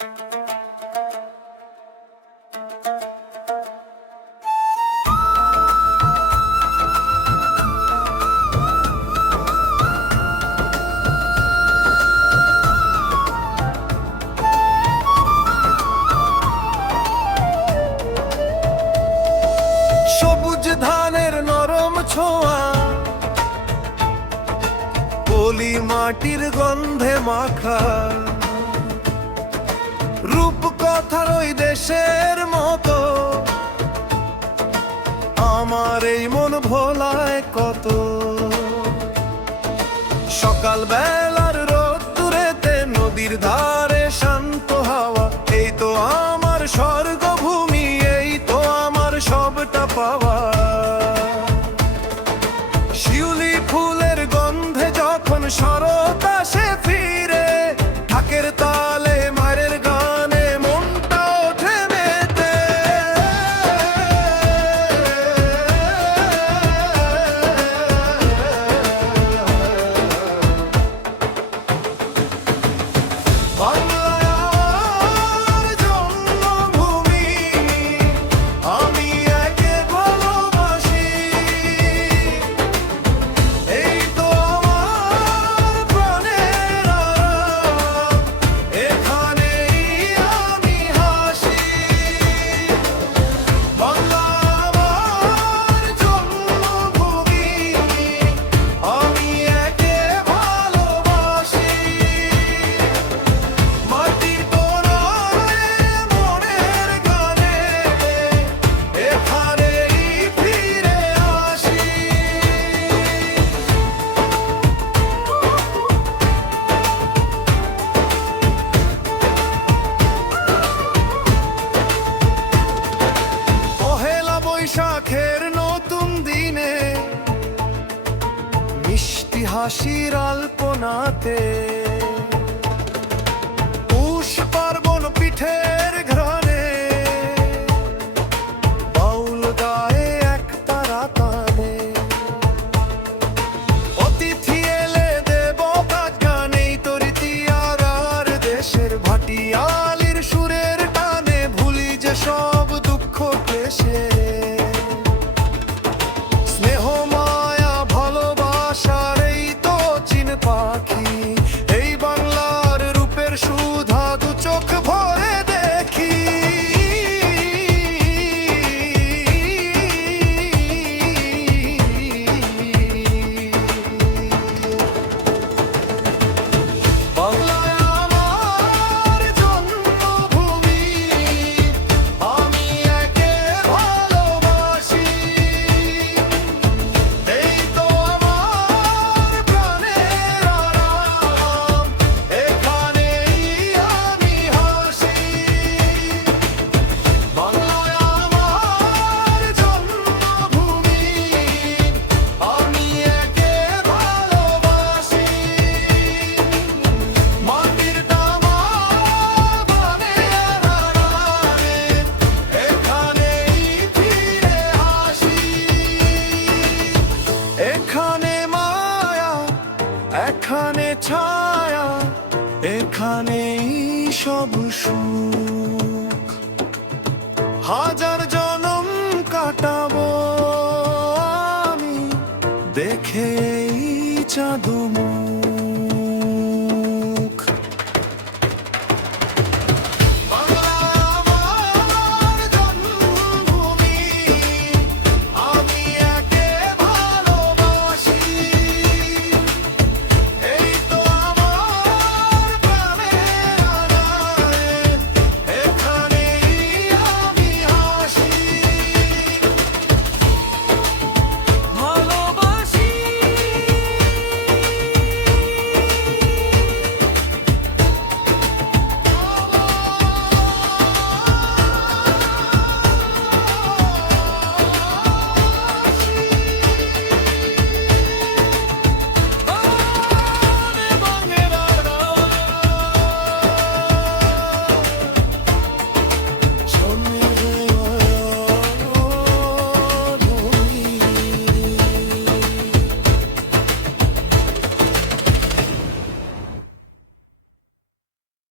সবুজ ধানের নরম ছোঁয়া, পলি মাটির গন্ধে মাখা, রূপকথার ওই দেশের মতো আমার এই মন ভোলায় কত। সকাল বেলার রোদ্দুরেতে নদীর ধারে শান্ত হাওয়া, এই তো আমার স্বর্গভূমি, এই তো আমার সবটা পাওয়া। শিউলি ফুলের গন্ধে যখন শরৎ আসে ফিরে, ঢাকের তালে মায়ের গানে মনটা ওঠে মেতে। বৈশাখের নতুন দিনে মিষ্টি হাসির আলপনাতে, পৌষ পার্বণ পিঠের ঘ্রাণে, বাউল গায়ে এক তারা তানে, অতিথি এলে দেব কাজ গানেই তরিতি আর দেশের ভাটিয়ালির সুরের টানে ভুলি যে সব দুঃখ ক্লেশে। পাখি এই বাংলার রূপের সুধা দু চোখ ভরে দেখি। বাংলায় আমার জন্মভূমি, আমি একে ভালোবাসি, এই তো আমার প্রাণের আরাম, এখানেই আমি হাসি। বাংলায় আমার জন্মভূমি, আমি একে ভালোবাসি, মাটির টানা বানের আড়ালে, এখানেই ফিরে আসি। এখানে মায়া, এখানে ছায়া, এখানেই সব সুখ, হাজার জনম কাটাবো আমি দেখে এই জাদু।